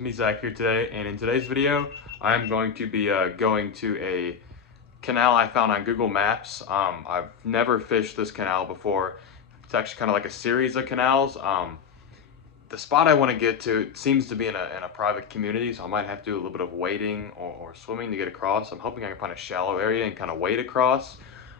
it's me Zach here today, and in today's video I am going to be going to a canal I found on Google Maps. I've never fished this canal before. It's actually kind of like a series of canals. The spot I want to get to seems to be in a private community, so I might have to do a little bit of wading or swimming to get across. I'm hoping I can find a shallow area and kind of wade across,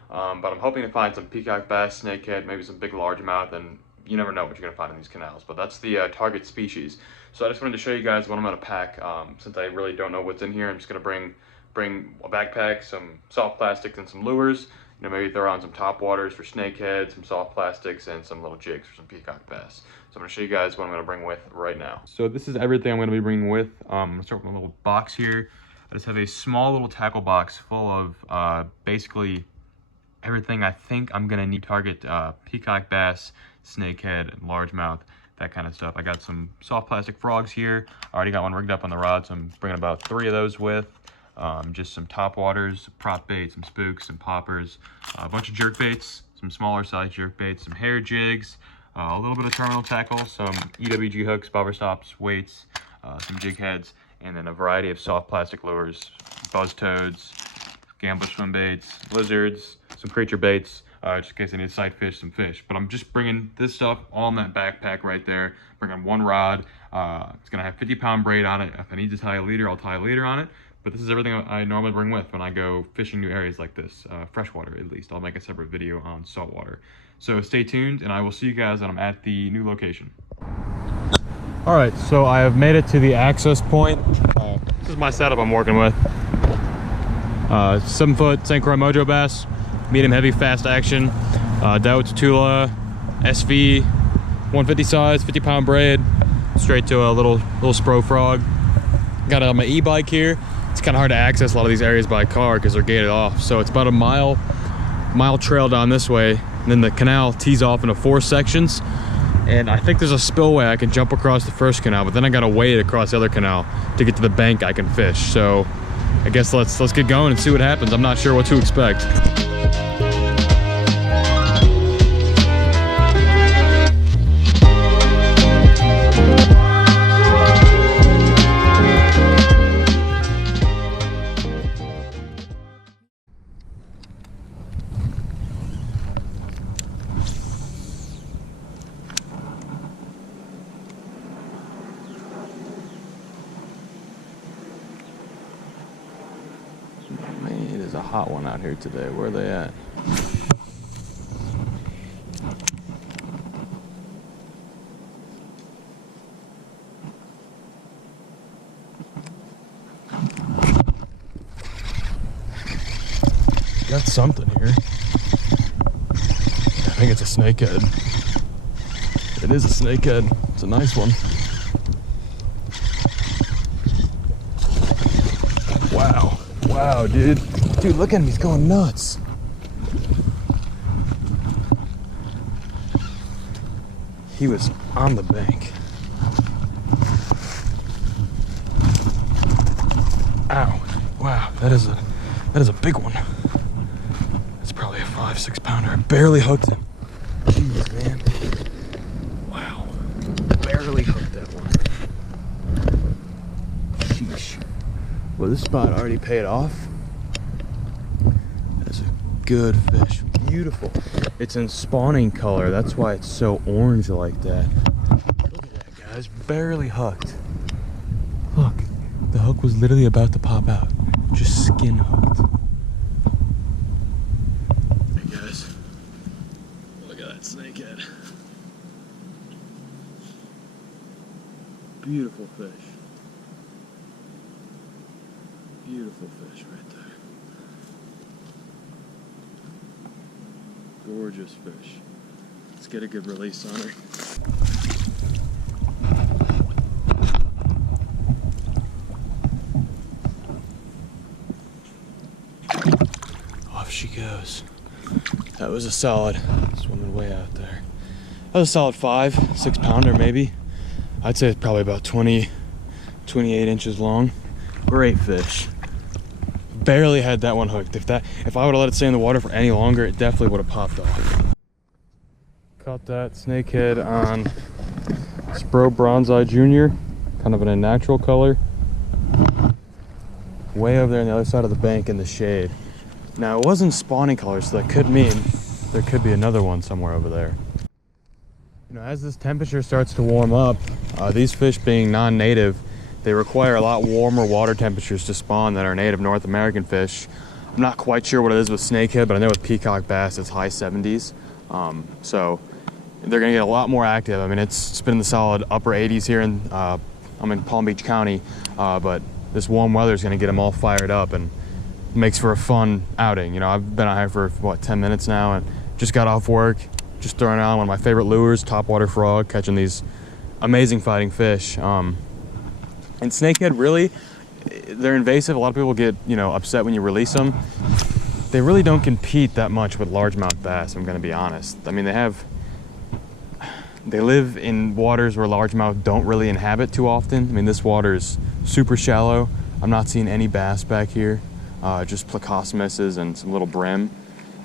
but I'm hoping to find some peacock bass, snakehead, maybe some big largemouth, and you never know what you're gonna find in these canals, but that's the target species. So I just wanted to show you guys what I'm gonna pack. Since I really don't know what's in here, I'm just gonna bring a backpack, some soft plastics, and some lures. You know, maybe throw on some top waters for snakehead, some soft plastics, and some little jigs for some peacock bass. So I'm gonna show you guys what I'm gonna bring with right now. So this is everything I'm gonna be bringing with. I'm gonna start with a little box here. I just have a small little tackle box full of basically everything I think I'm gonna need. Target peacock bass, snakehead, largemouth, that kind of stuff. I got some soft plastic frogs here. I already got one rigged up on the rod, so I'm bringing about 3 of those with. Just some top waters, prop baits, some spooks, some poppers, a bunch of jerk baits, some smaller size jerk baits, some hair jigs, a little bit of terminal tackle, some EWG hooks, bobber stops, weights, some jig heads, and then a variety of soft plastic lures, buzz toads, gambler swim baits, lizards, some creature baits, just in case I need to sight fish some fish. But I'm just bringing this stuff all in that backpack right there. Bringing one rod. It's gonna have 50-pound braid on it. If I need to tie a leader, I'll tie a leader on it. But this is everything I normally bring with when I go fishing new areas like this, freshwater at least. I'll make a separate video on saltwater. So stay tuned, and I will see you guys when I'm at the new location. All right, so I have made it to the access point. This is my setup I'm working with. 7-foot St. Croix Mojo bass, medium heavy, fast action, Dow Tatula, SV, 150 size, 50-pound braid, straight to a little spro frog. Got it on my e-bike here. It's kind of hard to access a lot of these areas by car because they're gated off. So it's about a mile trail down this way, and then the canal tees off into 4 sections. And I think there's a spillway I can jump across the first canal, but then I gotta wade across the other canal to get to the bank I can fish. So I guess let's get going and see what happens. I'm not sure what to expect. Man, it is a hot one out here today. Where are they at? Got something here. I think it's a snakehead. It is a snakehead. It's a nice one. Wow. Wow, dude. Dude, look at him. He's going nuts. He was on the bank. Ow. Wow, that is a big one. That's probably a 5-6 pounder. I barely hooked him. Jeez, man. Wow. Barely hooked that one. Sheesh. Well, this spot already paid off. That's a good fish. Beautiful. It's in spawning color. That's why it's so orange like that. Look at that, guys. Barely hooked. Look. The hook was literally about to pop out. Just skin hooked. Hey, guys. Look at that snakehead. Beautiful fish. Beautiful fish right there. Gorgeous fish. Let's get a good release on her. Off she goes. That was a solid, swimming way out there. That was a solid 5-6 pounder maybe. I'd say it's probably about 28 inches long. Great fish. Barely had that one hooked. If I would have let it stay in the water for any longer, it definitely would have popped off. Caught that snakehead on Spro Bronze Eye Jr. kind of in a natural color. Way over there on the other side of the bank in the shade. Now it wasn't spawning color, so that could mean there could be another one somewhere over there. You know, as this temperature starts to warm up, these fish being non-native, they require a lot warmer water temperatures to spawn than our native North American fish. I'm not quite sure what it is with snakehead, but I know with peacock bass it's high 70s. So they're gonna get a lot more active. I mean, it's been in the solid upper 80s here in, I'm in Palm Beach County, but this warm weather is gonna get them all fired up and makes for a fun outing. You know, I've been out here for, what, 10 minutes now and just got off work, just throwing on one of my favorite lures, topwater frog, catching these amazing fighting fish. And snakehead, really, they're invasive. A lot of people get, you know, upset when you release them. They really don't compete that much with largemouth bass, I'm gonna be honest. I mean, they live in waters where largemouth don't really inhabit too often. I mean, this water is super shallow. I'm not seeing any bass back here, just plecostomuses and some little brim.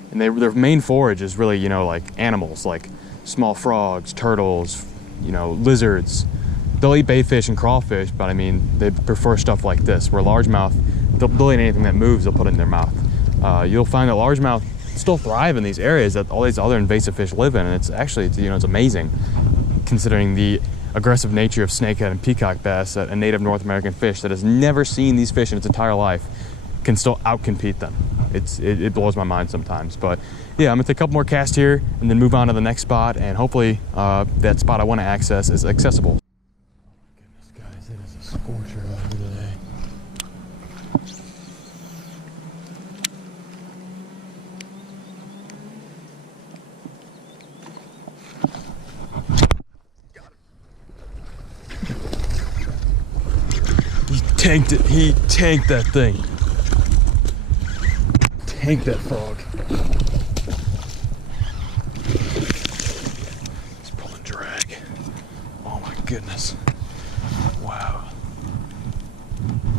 And their main forage is really, you know, like animals, like small frogs, turtles, you know, lizards. They'll eat baitfish and crawfish, but I mean, they prefer stuff like this, where largemouth, they'll eat anything that moves, they'll put it in their mouth. You'll find that largemouth still thrive in these areas that all these other invasive fish live in, and it's actually, you know, it's amazing considering the aggressive nature of snakehead and peacock bass, that a native North American fish that has never seen these fish in its entire life can still outcompete them. It blows my mind sometimes. But yeah, I'm gonna take a couple more casts here and then move on to the next spot, and hopefully that spot I want to access is accessible. Goodness, guys, it is a scorcher out here today. He tanked it. He tanked that thing. Tank that frog. He's pulling drag. Oh my goodness. Wow.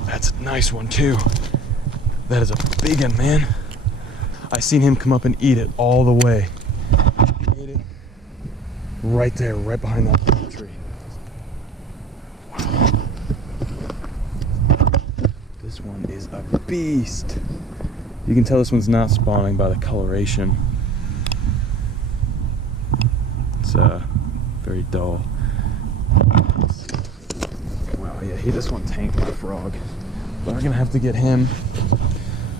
That's a nice one too. That is a big one, man. I seen him come up and eat it all the way. He ate it right there, right behind that palm tree. Wow. This one is a beast. You can tell this one's not spawning by the coloration. It's very dull. Wow, yeah, this one tanked my frog. But we're gonna have to get him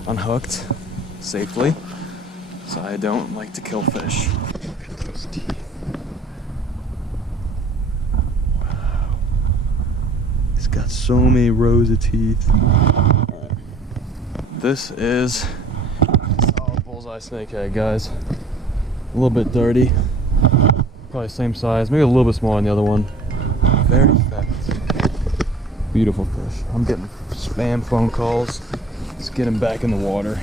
unhooked safely, so I don't like to kill fish. Look at those teeth. Wow. He's got so many rows of teeth. This is solid bullseye snakehead, guys. A little bit dirty. Probably same size, maybe a little bit smaller than the other one. Very fat. Beautiful fish. I'm getting spam phone calls. Let's get him back in the water.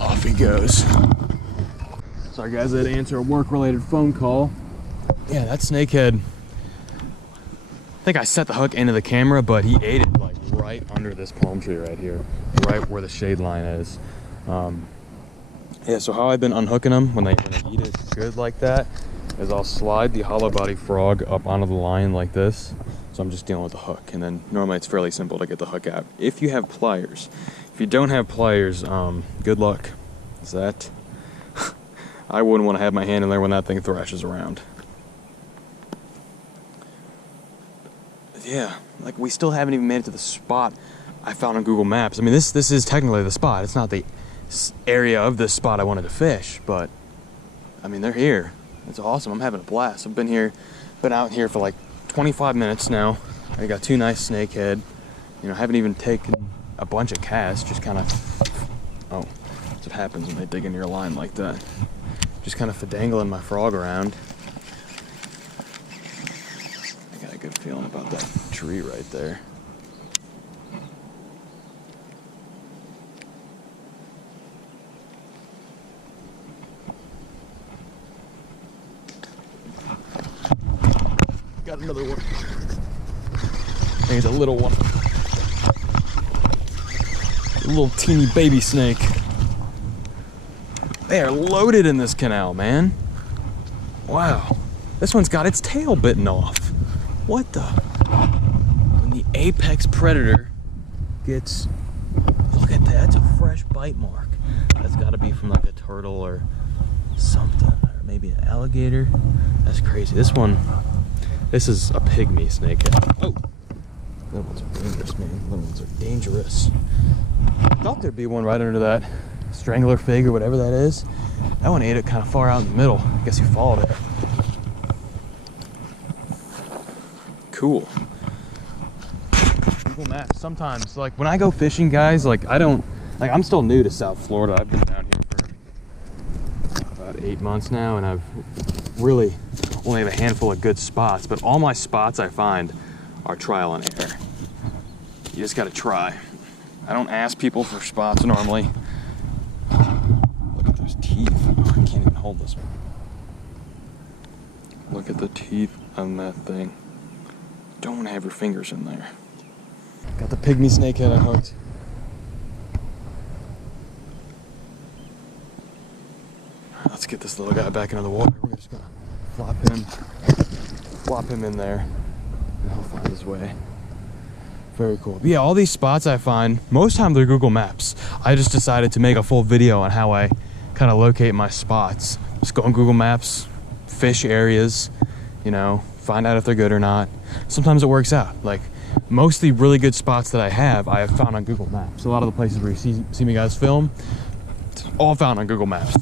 Off he goes. Sorry guys, I had to answer a work-related phone call. Yeah, that snakehead, I think I set the hook into the camera, but he ate it like right under this palm tree right here, right where the shade line is. Yeah, so how I've been unhooking them when they eat it good like that is I'll slide the hollow body frog up onto the line like this. So I'm just dealing with the hook, and then normally it's fairly simple to get the hook out if you have pliers. If you don't have pliers, good luck. Is that? I wouldn't want to have my hand in there when that thing thrashes around. Yeah, like we still haven't even made it to the spot I found on Google Maps. I mean, this is technically the spot. It's not the area of this spot I wanted to fish, but I mean, they're here. It's awesome. I'm having a blast. I've been out here for like 25 minutes now. I got two nice snakehead. You know, haven't even taken a bunch of casts. Just kind of, oh, that's what happens when they dig into your line like that. Just kind of fidangling my frog around. I got a good feeling about that tree right there. Got another one. I think it's a little one. A little teeny baby snake. They are loaded in this canal, man. Wow. This one's got its tail bitten off. What the? When the apex predator gets, look at that, that's a fresh bite mark. That's gotta be from like a turtle or something, or maybe an alligator. That's crazy. This is a pygmy snakehead. Oh, little ones are dangerous, man. Little ones are dangerous. I thought there'd be one right under that strangler fig or whatever that is. That one ate it kind of far out in the middle. I guess he followed it. Cool. Google Maps sometimes, like when I go fishing, guys, like I'm still new to South Florida. I've been down here for about 8 months now, and I've really only have a handful of good spots, but all my spots I find are trial and error. You just gotta try. I don't ask people for spots normally. Look at those teeth. Oh, I can't even hold this one. Look at the teeth on that thing. Don't have your fingers in there. Got the pygmy snakehead I hooked. Let's get this little guy back into the water. We're just gonna flop him in there, and he'll find his way. Very cool. But yeah, all these spots I find, most time they're Google Maps. I just decided to make a full video on how I kind of locate my spots. Just go on Google Maps, fish areas, you know, find out if they're good or not. Sometimes it works out. Like mostly really good spots that I have found on Google Maps. A lot of the places where you see me guys film, it's all found on Google Maps.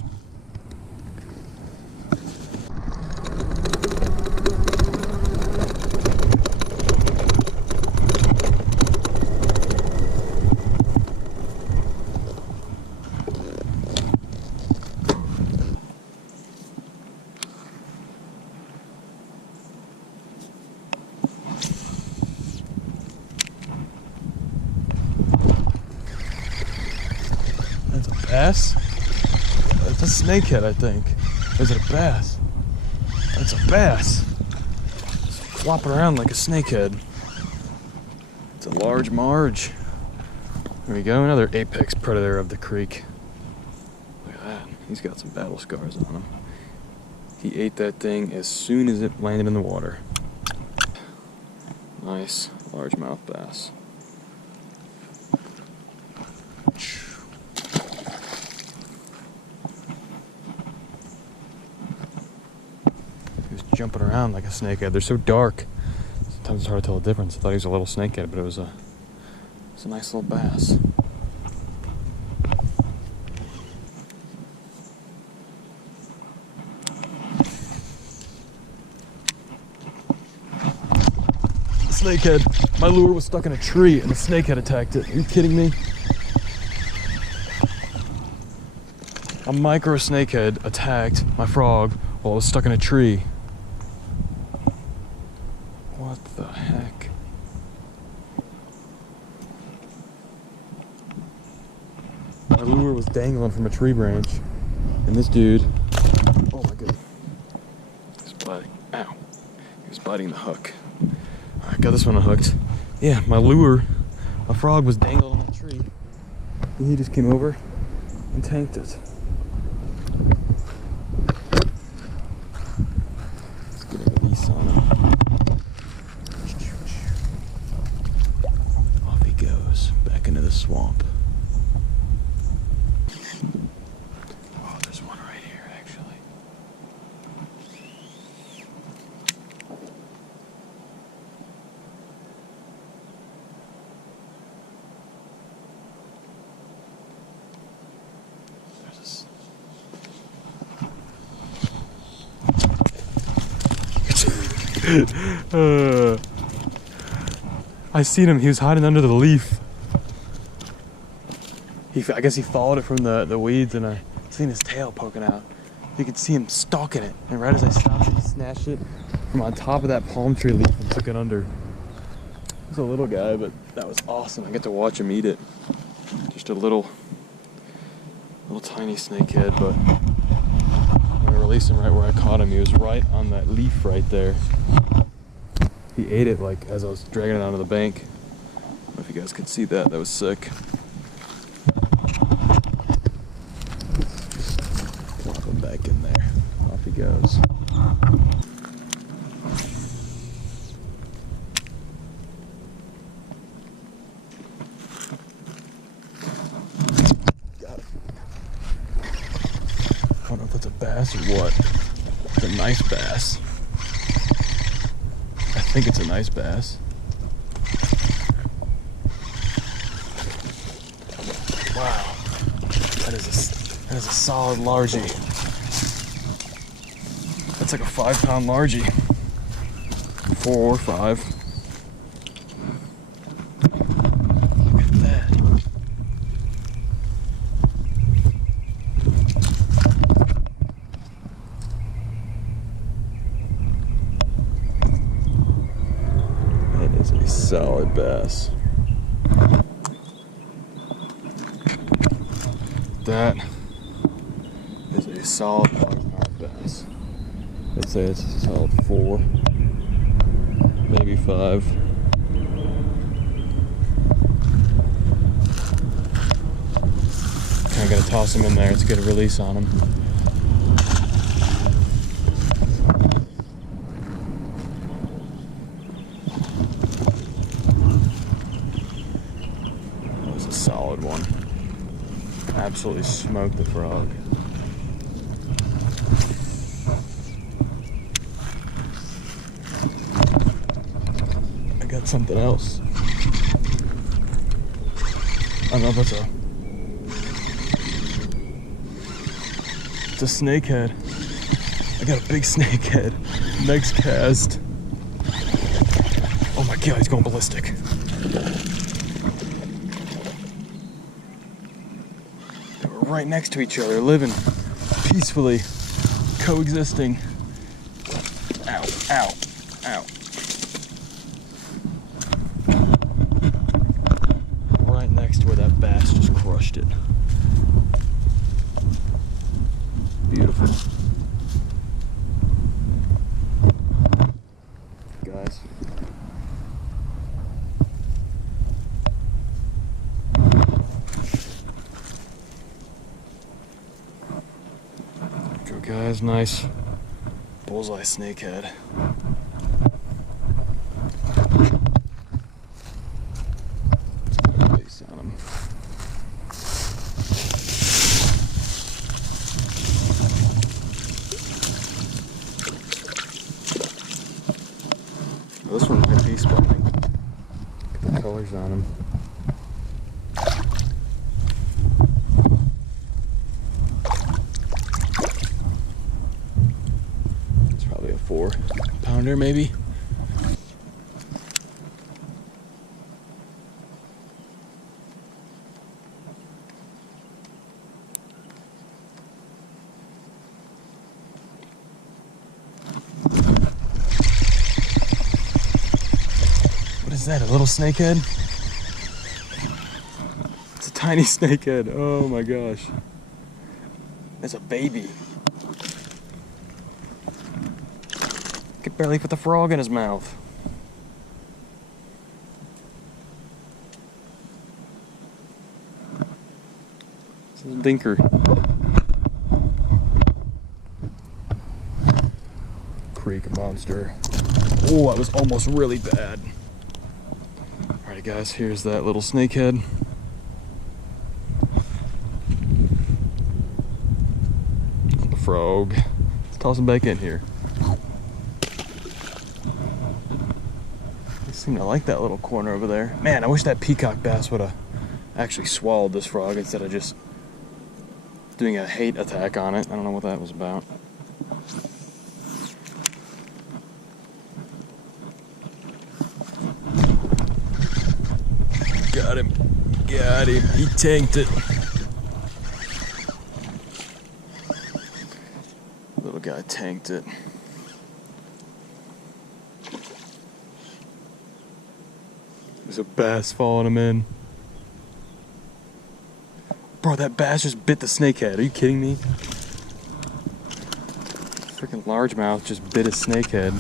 Bass? That's a snakehead, I think. Or is it a bass? That's a bass. It's flopping around like a snakehead. It's a large marge. There we go, another apex predator of the creek. Look at that. He's got some battle scars on him. He ate that thing as soon as it landed in the water. Nice largemouth bass. Jumping around like a snakehead. They're so dark. Sometimes it's hard to tell the difference. I thought he was a little snakehead, but it was a nice little bass. Snakehead. My lure was stuck in a tree and the snakehead attacked it. Are you kidding me? A micro snakehead attacked my frog while it was stuck in a tree. What the heck? My lure was dangling from a tree branch, and this dude, oh my goodness, he's biting. Ow! He was biting the hook. All right, got this one unhooked. Yeah, my lure, my frog was dangling on that tree, and he just came over and tanked it. Let's get a release on him. Off he goes, back into the swamp. Oh, there's one right here, actually. I seen him. He was hiding under the leaf. I guess he followed it from the weeds, and I seen his tail poking out. You could see him stalking it, and right as I stopped, he snatched it from on top of that palm tree leaf and took it under. He was a little guy, but that was awesome. I get to watch him eat it. Just a little tiny snakehead, but when I released him right where I caught him, he was right on that leaf right there. He ate it like as I was dragging it onto the bank. I don't know if you guys could see that. That was sick. goes. Got it. I don't know if that's a bass or what. It's a nice bass. I think it's a nice bass. Wow. That is a solid largie. That's like a 5-pound largie. 4 or 5. Look at that. That is a solid bass. That is a solid 5-pound bass. I'd say it's a solid 4, maybe 5. Kinda gotta toss him in there to get a release on him. That was a solid one. Absolutely smoked the frog. I got something else. I don't know if it's a snakehead. I got a big snakehead. Next cast. Oh my god, he's going ballistic. Right next to each other, living peacefully, coexisting. Ow, ow, ow. Right next to where that bass just crushed it. Beautiful. Guys. Guys, nice bullseye snakehead. Let's put a base on him. Well, this one might be spawning. Get the colors on him. Probably a 4-pounder, maybe. What is that? A little snakehead? It's a tiny snakehead. Oh my gosh. It's a baby. Could barely fit the frog in his mouth. This is a dinker. Creek monster. Oh, that was almost really bad. Alright guys, here's that little snakehead. The frog. Let's toss him back in here. I like that little corner over there. Man, I wish that peacock bass would have actually swallowed this frog instead of just doing a hate attack on it. I don't know what that was about. Got him. Got him. He tanked it. Little guy tanked it. There's a bass following him in. Bro, that bass just bit the snakehead. Are you kidding me? Freaking largemouth just bit a snakehead.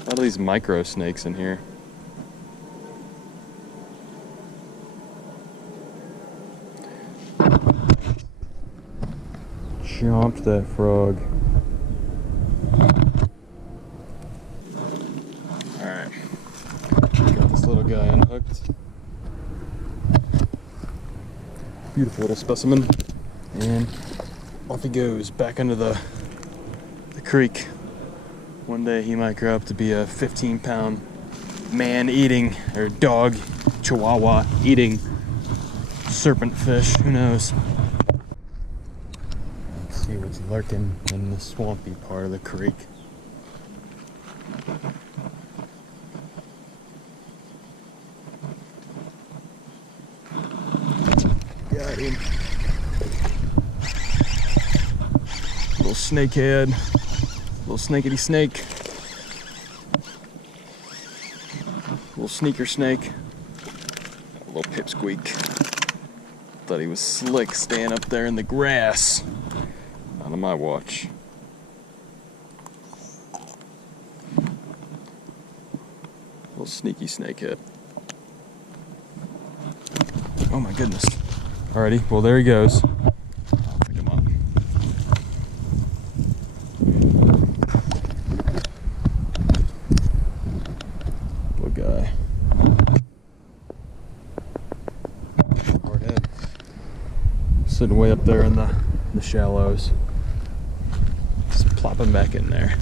A lot of these micro snakes in here. chomped that frog. Alright. Got this little guy unhooked. Beautiful little specimen. And off he goes back into the creek. One day he might grow up to be a 15-pound man eating, or dog, chihuahua eating serpent fish. Who knows? Let's see what's lurking in the swampy part of the creek. Got him. Little snakehead. Little snakeity snake. Little sneaker snake. A little pipsqueak. Thought he was slick staying up there in the grass. Not on my watch. Little sneaky snakehead. Oh my goodness. Alrighty, well there he goes. I'll pick him up. Little guy. Hard head. Sitting way up there in the shallows. Just plop him back in there.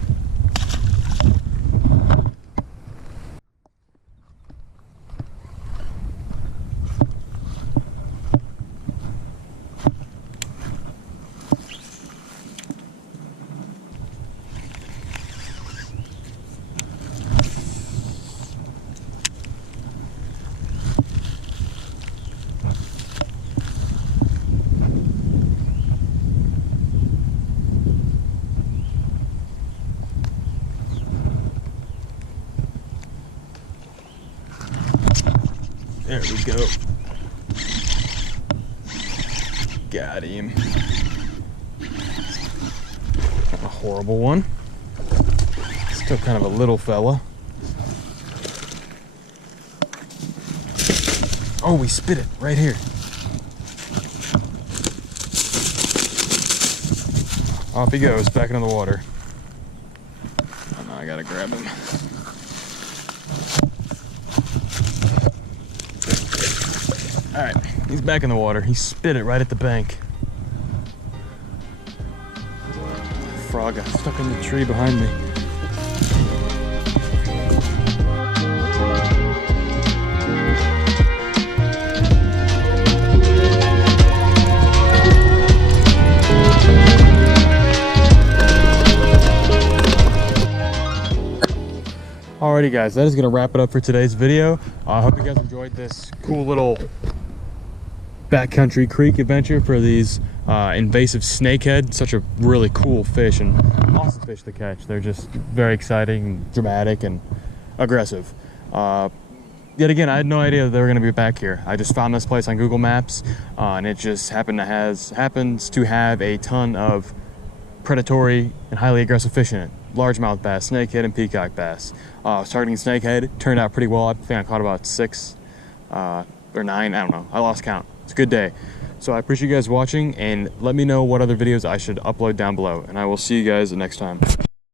There we go. Got him. Not a horrible one. Still kind of a little fella. Oh, we spit it right here. Off he goes, back into the water. Oh no, I gotta grab him. Alright, he's back in the water. He spit it right at the bank. Frog got stuck in the tree behind me. Alrighty guys, that is going to wrap it up for today's video. I hope you guys enjoyed this cool little backcountry creek adventure for these invasive snakehead. Such a really cool fish and awesome fish to catch. They're just very exciting, dramatic, and aggressive. Yet again, I had no idea they were going to be back here. I just found this place on Google Maps, and it just happens to have a ton of predatory and highly aggressive fish in it. Largemouth bass, snakehead, and peacock bass. I was targeting snakehead. Turned out pretty well. I think I caught about 6 or 9. I don't know. I lost count. It's a good day. So I appreciate you guys watching, and let me know what other videos I should upload down below. And I will see you guys next time.